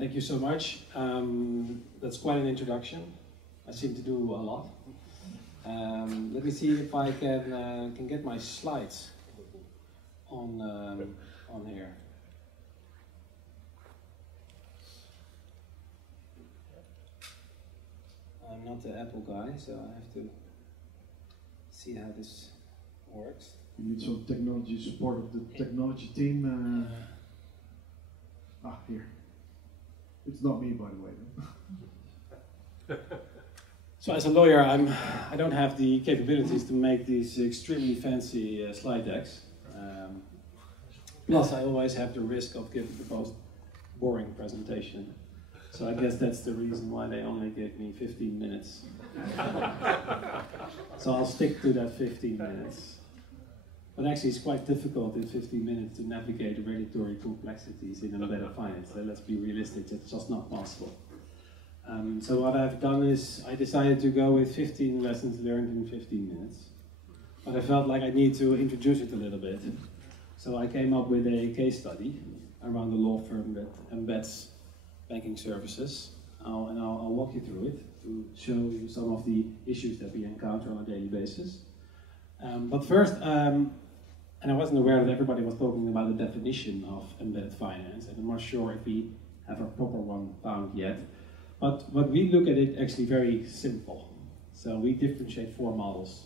Thank you so much. That's quite an introduction. I seem to do a lot. Let me see if I can get my slides on here. I'm not the Apple guy, so I have to see how this works. You need some technology support of the technology team. Here. It's not me, by the way. So as a lawyer, I don't have the capabilities to make these extremely fancy slide decks. Plus, I always have the risk of giving the most boring presentation. So I guess that's the reason why they only gave me 15 minutes. So I'll stick to that 15 minutes. But actually, it's quite difficult in 15 minutes to navigate the regulatory complexities in embedded finance. So let's be realistic, it's just not possible. So what I've done is I decided to go with 15 lessons learned in 15 minutes. But I felt like I need to introduce it a little bit. So I came up with a case study around a law firm that embeds banking services. And I'll walk you through it to show you some of the issues that we encounter on a daily basis. But first, and I wasn't aware that everybody was talking about the definition of embedded finance, and I'm not sure if we have a proper one found yet. But we look at it actually very simple. So we differentiate four models.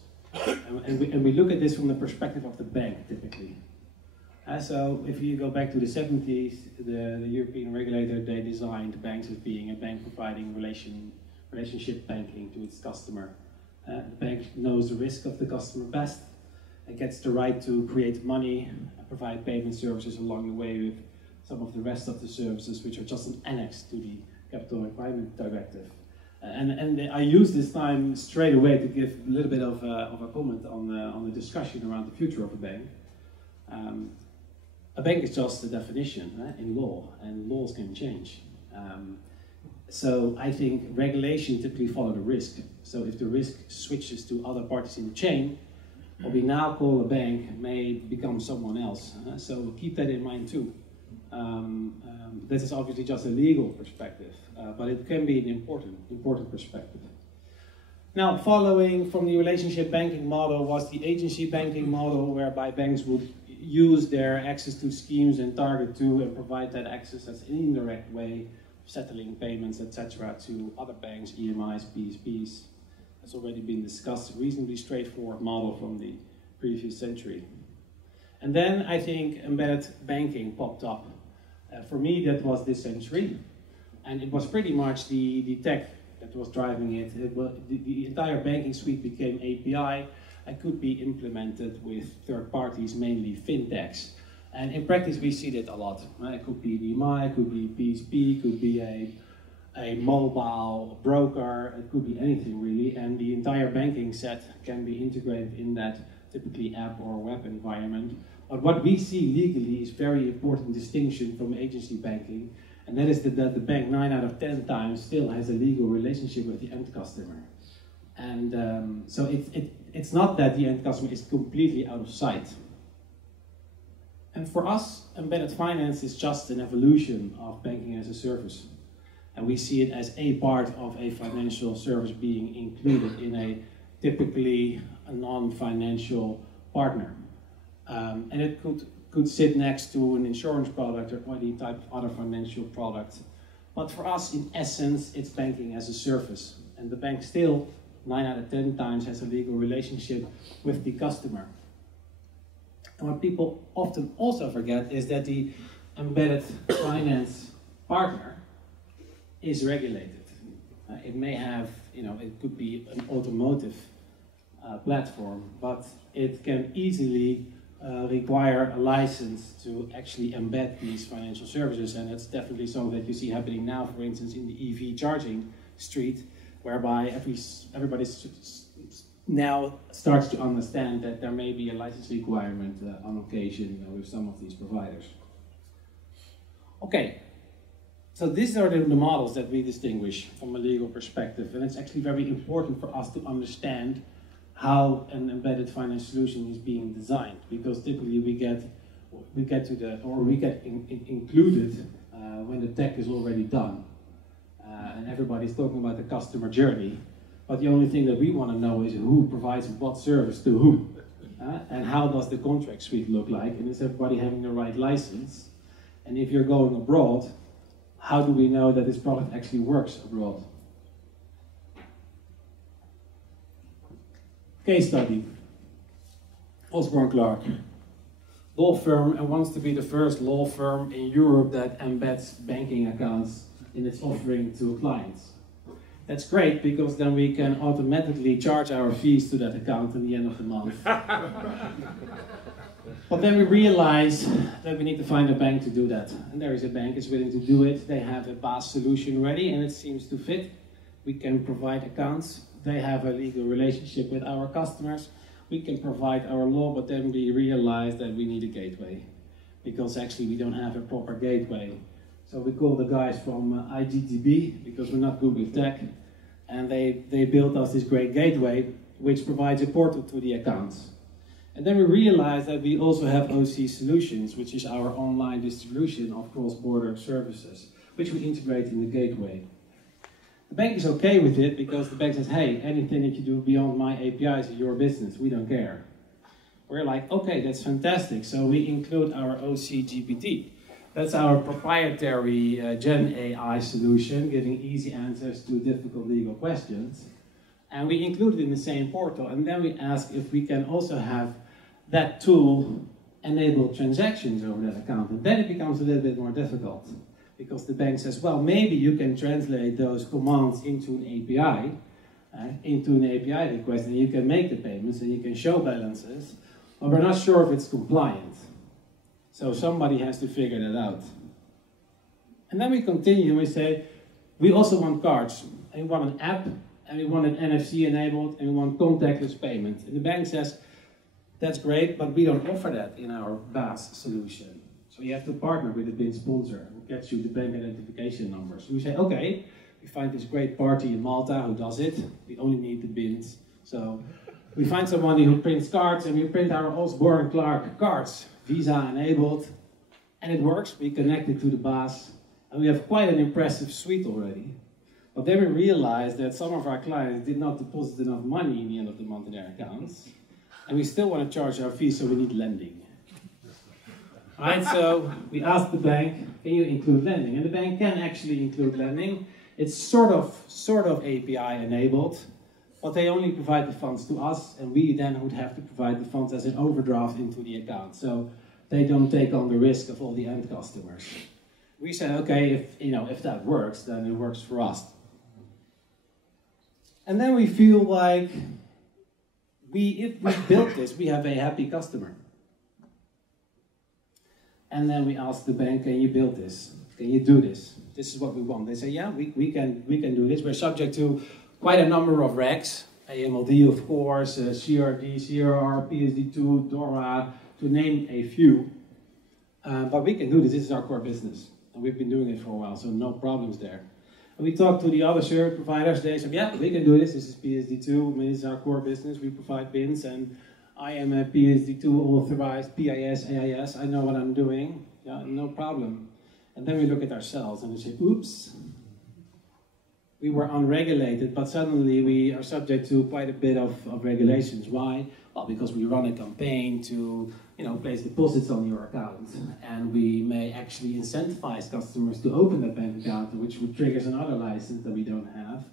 And we look at this from the perspective of the bank, typically. So if you go back to the 70s, the European regulator, they designed banks as being a bank providing relationship banking to its customer. The bank knows the risk of the customer best. It gets the right to create money, provide payment services along the way with some of the rest of the services which are just an annex to the Capital Requirement Directive. And I use this time straight away to give a little bit of a comment on the discussion around the future of a bank. A bank is just a definition in law, and laws can change. So I think regulation typically follows the risk. So if the risk switches to other parties in the chain, what we now call a bank may become someone else. So keep that in mind too. This is obviously just a legal perspective, but it can be an important perspective. Now, following from the relationship banking model was the agency banking model, whereby banks would use their access to schemes and target to and provide that access as an indirect way of settling payments, etc., to other banks, EMIs, PSPs. That's already been discussed, a reasonably straightforward model from the previous century. And then I think embedded banking popped up. For me, that was this century, and it was pretty much the tech that was driving it. The entire banking suite became API and could be implemented with third parties, mainly FinTechs. And in practice, we see that a lot. It could be an EMI, it could be a PSP, it could be a mobile broker, it could be anything really, and the entire banking set can be integrated in that typically app or web environment. But what we see legally is very important distinction from agency banking, and that is that the bank 9 out of 10 times still has a legal relationship with the end customer. And so it's not that the end customer is completely out of sight. And for us, embedded finance is just an evolution of banking as a service. And we see it as a part of a financial service being included in a typically a non-financial partner. And it could sit next to an insurance product or any type of other financial product. But for us, in essence, it's banking as a service. And the bank still, 9 out of 10 times, has a legal relationship with the customer. And what people often also forget is that the embedded finance partner is regulated. It may have, it could be an automotive platform, but it can easily require a license to actually embed these financial services, and that's definitely something that you see happening now, for instance, in the EV charging street, whereby everybody now starts to understand that there may be a license requirement on occasion with some of these providers. Okay, so these are the models that we distinguish from a legal perspective, and it's actually very important for us to understand how an embedded finance solution is being designed, because typically we get included when the tech is already done. And everybody's talking about the customer journey. But the only thing that we want to know is who provides what service to whom. And how does the contract suite look like? And is everybody having the right license? And if you're going abroad, how do we know that this product actually works abroad? Case study. Osborne Clarke. Law firm, and wants to be the first law firm in Europe that embeds banking accounts in its offering to clients. That's great, because then we can automatically charge our fees to that account at the end of the month. But then we realize that we need to find a bank to do that. And there is a bank that's willing to do it. They have a BaaS solution ready and it seems to fit. We can provide accounts. They have a legal relationship with our customers. We can provide our law, but then we realize that we need a gateway. Because actually we don't have a proper gateway. So we call the guys from IGTB, because we're not good with tech, and they built us this great gateway, which provides a portal to the accounts. And then we realized that we also have OC Solutions, which is our online distribution of cross-border services, which we integrate in the gateway. The bank is okay with it, because the bank says, hey, anything that you do beyond my APIs is your business, we don't care. We're like, okay, that's fantastic. So we include our OC GPT. That's our proprietary Gen AI solution, giving easy answers to difficult legal questions. And we include it in the same portal. And then we ask if we can also have that tool enable transactions over that account. And then it becomes a little bit more difficult, because the bank says, well, maybe you can translate those commands into an API request, and you can make the payments and you can show balances, but we're not sure if it's compliant. So somebody has to figure that out. And then we continue and we say, we also want cards, and we want an app, and we want an NFC enabled, and we want contactless payment. And the bank says, that's great, but we don't offer that in our BaaS solution. So you have to partner with a BIN sponsor who gets you the bank identification number. So we say, okay, we find this great party in Malta who does it. We only need the BINs. So we find somebody who prints cards, and we print our Osborne Clarke cards, Visa enabled, and it works. We connect it to the BaaS, and we have quite an impressive suite already. But then we realized that some of our clients did not deposit enough money in the end of the month in their accounts, and we still want to charge our fees, so we need lending. Alright, so we asked the bank, can you include lending? And the bank can actually include lending. It's sort of API enabled, but they only provide the funds to us, and we then would have to provide the funds as an overdraft into the account. So they don't take on the risk of all the end customers. We said, okay, if that works, then it works for us. And then we feel like if we built this, we have a happy customer. And then we ask the bank, can you build this? Can you do this? This is what we want. They say, yeah, we can do this. We're subject to quite a number of regs, AMLD, of course, CRD, CRR, PSD2, DORA, to name a few. But we can do this. This is our core business. And we've been doing it for a while, so no problems there. And we talked to the other service providers. They said, yeah, we can do this. This is PSD2. I mean, this is our core business. We provide BINs, and I am a PSD2 authorized PIS, AIS. I know what I'm doing. Yeah, no problem. And then we look at ourselves and we say, oops. We were unregulated, but suddenly we are subject to quite a bit of regulations. Why? Well, because we run a campaign to place deposits on your account, and we may actually incentivize customers to open that bank account, which would trigger another license that we don't have.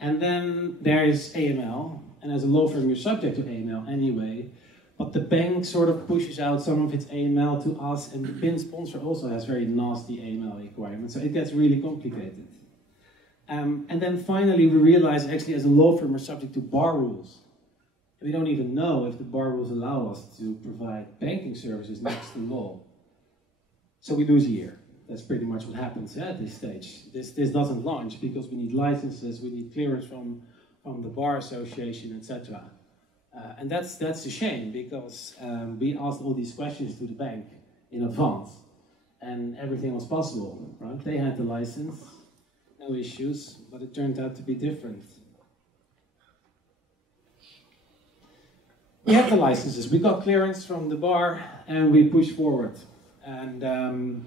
And then there is AML, and as a law firm you're subject to AML anyway, but the bank sort of pushes out some of its AML to us, and the BIN sponsor also has very nasty AML requirements, so it gets really complicated. And then finally we realize actually as a law firm we're subject to bar rules. We don't even know if the bar rules allow us to provide banking services next to law. So we lose a year. That's pretty much what happens at this stage. This doesn't launch because we need licenses, we need clearance from the bar association, etc. And that's a shame, because we asked all these questions to the bank in advance, and everything was possible, right? They had the license, no issues, but it turned out to be different. We have the licenses, we got clearance from the bar, and we pushed forward. And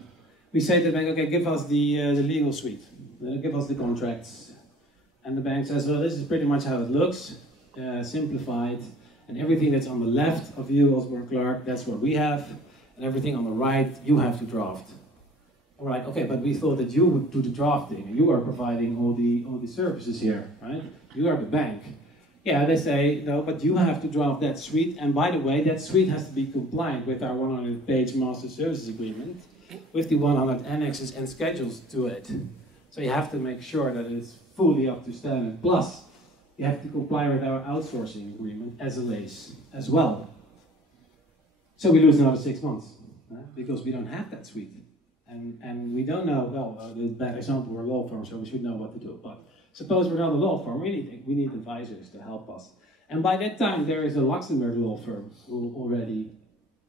we say to the bank, okay, give us the legal suite, give us the contracts. And the bank says, well, this is pretty much how it looks, simplified. And everything that's on the left of you, Osborne Clarke, that's what we have. And everything on the right, you have to draft. All right, okay, but we thought that you would do the drafting, and you are providing all the services here, right? You are the bank. Yeah, they say, no, but you have to draft that suite, and by the way, that suite has to be compliant with our 100-page master services agreement, with the 100 annexes and schedules to it. So you have to make sure that it's fully up to standard. Plus, you have to comply with our outsourcing agreement, SLAs, as well. So we lose another 6 months, because we don't have that suite. And we don't know, well, the bad example, we're a law firm, so we should know what to do. But suppose we're not a law firm, we need advisors to help us. And by that time, there is a Luxembourg law firm who already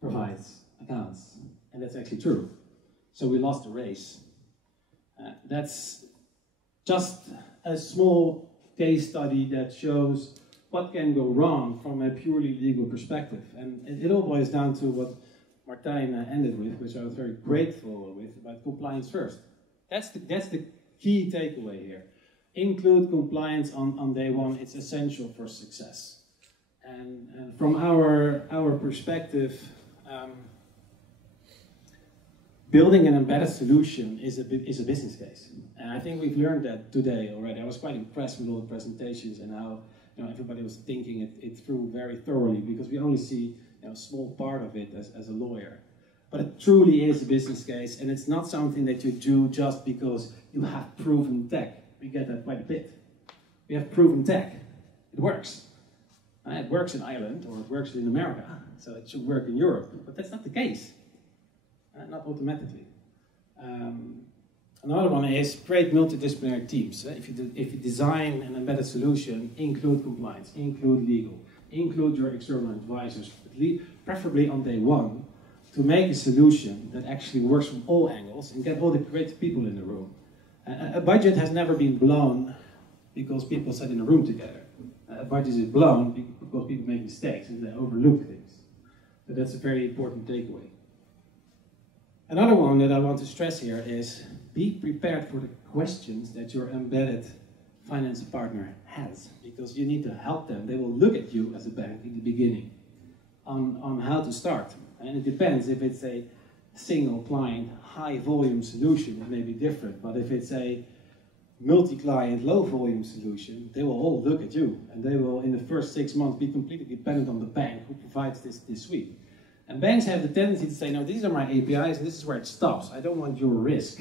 provides accounts. And that's actually true. So we lost the race. That's just a small case study that shows what can go wrong from a purely legal perspective. And it all boils down to what Martijn ended with, which I was very grateful with, about compliance first. That's the key takeaway here. Include compliance on day one. It's essential for success. And from our perspective, building an embedded solution is a business case. And I think we've learned that today already. I was quite impressed with all the presentations and how everybody was thinking it through very thoroughly, because we only see a small part of it as a lawyer. But it truly is a business case, and it's not something that you do just because you have proven tech. We get that quite a bit. We have proven tech. It works. It works in Ireland, or it works in America, so it should work in Europe. But that's not the case. Not automatically. Another one is create multidisciplinary teams. If you design an embedded solution, include compliance, include legal, include your external advisors, preferably on day one, to make a solution that actually works from all angles and get all the creative people in the room. A budget has never been blown because people sat in a room together. A budget is blown because people make mistakes and they overlook things. So that's a very important takeaway. Another one that I want to stress here is be prepared for the questions that your embedded finance partner has, because you need to help them. They will look at you as a bank in the beginning on how to start. And it depends. If it's a single client, high volume solution, it may be different. But if it's a multi-client, low volume solution, they will all look at you. And they will, in the first 6 months, be completely dependent on the bank who provides this suite. And banks have the tendency to say, no, these are my APIs and this is where it stops. I don't want your risk.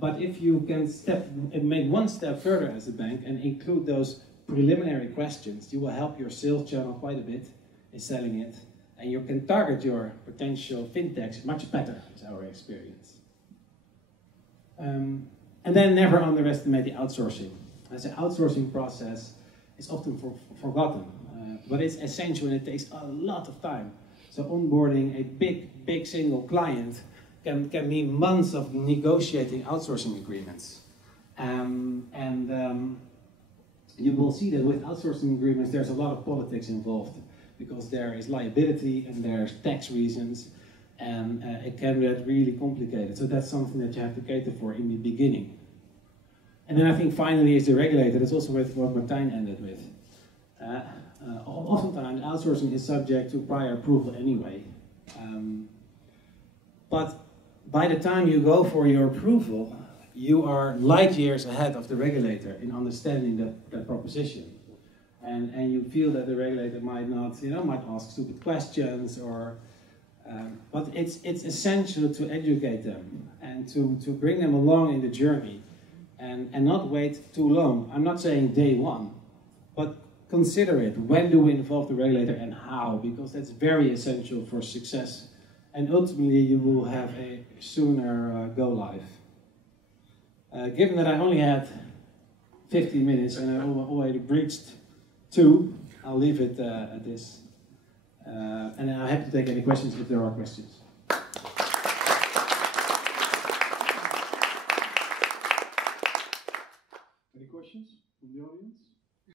But if you can make one step further as a bank and include those preliminary questions, you will help your sales channel quite a bit in selling it. And you can target your potential fintechs much better, is our experience. And then never underestimate the outsourcing. As an outsourcing process is often forgotten, but it's essential and it takes a lot of time. So onboarding a big single client can mean months of negotiating outsourcing agreements. You will see that with outsourcing agreements, there's a lot of politics involved, because there is liability and there's tax reasons, and it can get really complicated. So that's something that you have to cater for in the beginning. And then I think finally is the regulator. That's also with what Martijn ended with. Oftentimes outsourcing is subject to prior approval anyway. But by the time you go for your approval, you are light years ahead of the regulator in understanding that proposition. And you feel that the regulator might not, might ask stupid questions, or, but it's essential to educate them and to bring them along in the journey and not wait too long. I'm not saying day one, but consider it. When do we involve the regulator and how? Because that's very essential for success. And ultimately you will have a sooner go live. Given that I only had 15 minutes and I already breached 2, I'll leave it at this. And I'm happy to take any questions if there are questions.